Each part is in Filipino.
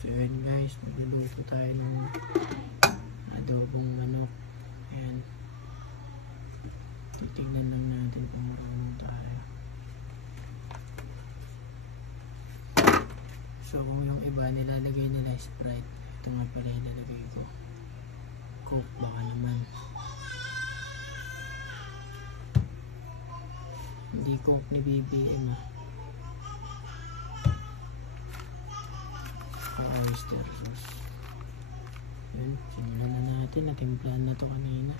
So yun guys, magluluto tayo ng adobong manok. Ayan. Titignan lang natin kung marunong tayo. So kung yung iba nilalagay nila Sprite, ito nga pala ilalagay ko. Coke baka naman. Hindi Coke ni BBM ah. Oyster sauce. Yun, simulan na natin. Natimplahan na to kanina.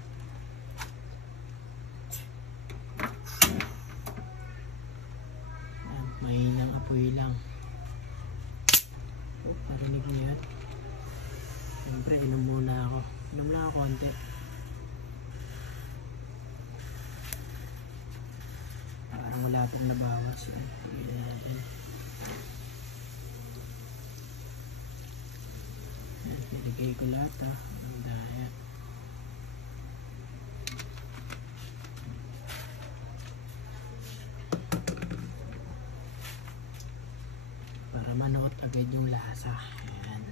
Yan, mahinang apoy lang. Oh, parinig niya. Siyempre, inom muna ako. Inom lang ako konti. Parang wala pong nabawas yan. Tignan natin. Niligay ko lahat ha. Ang daya. Para manuot agad yung lasa. Ayan.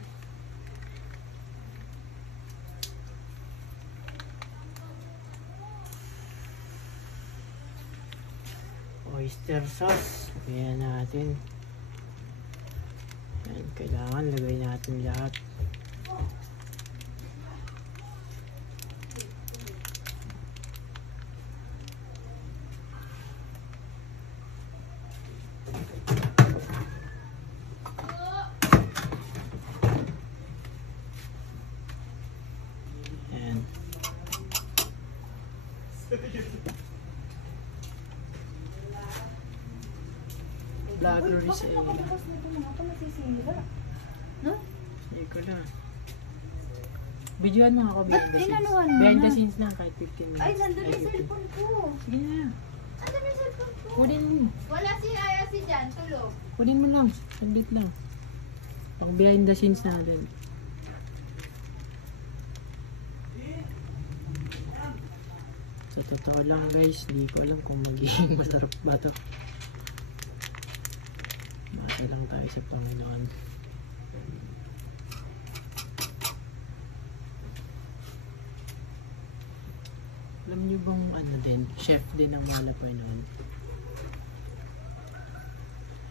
Oyster sauce. Ayan natin. Ayan, kailangan lagay natin lahat. Ayan. Vlogger sa iyo. No? Sige ko lang. Videoan mo ako behind the scenes. Behind the scenes na kahit 15 minutes. Ay, nandun yung cellphone ko. Sige na. Nandun yung cellphone ko. Kunin mo. Wala si Aya si Jan, tulog. Kunin mo lang. Sandit lang. Pang behind the scenes natin. Sa totoo lang guys, hindi ko alam kung magiging masarap ba ito. Mata lang tayo sa Panginoon. Alam nyo bang ano din, chef din ang malapay noon.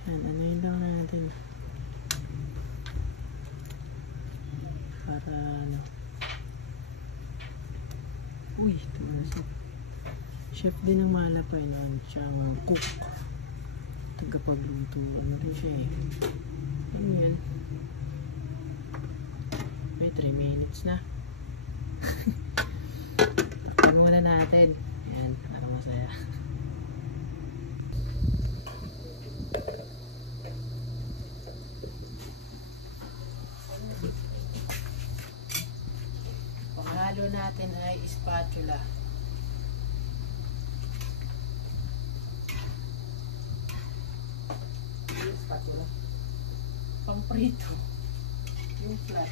Yan, ano yun lang natin. Para ano. Uy, tumasok. Chef din ang malapay noon. Siyang cook. Tagapagluto. Ano rin siya eh. Ano yun? May 3 minutes na. Takpan muna natin. Ayan, para masaya. Panghalo natin ay spatula. Spatula. Pang prito. Yung flat.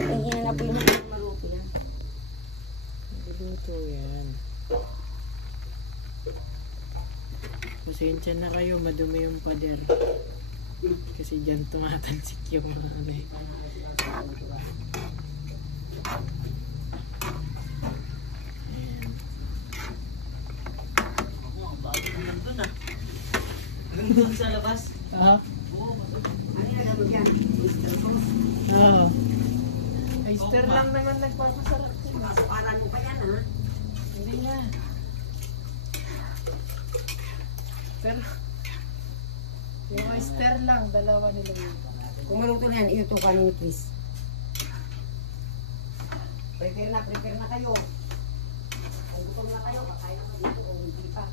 Ay, hinanap mo yung maluto yan. Maluto yan. Pasensya na kayo, madumi yung pader. Kasi dyan tumatansik yung mga ano eh. Doon sa labas. Ah? Ano yung gagawin yan? Oyster ko. Oo. Oyster lang naman nagpapasarap. Para mo pa yan, ha? Hindi nga. Pero, yung oyster lang, dalawa nila yun. Kung maluto na yan, iutukan ni Chris. Prepare na kayo. Ay, gutom na kayo. Kakain na dito kung hindi pa.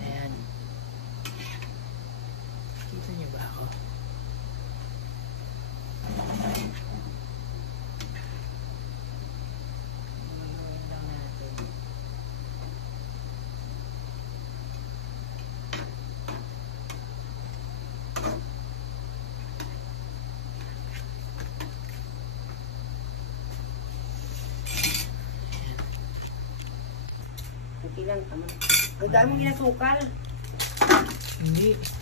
Ayan. Kita niyo ba ako? Haluin lang natin. Okay lang, tama. Ang dami mong ginasukal. Hindi.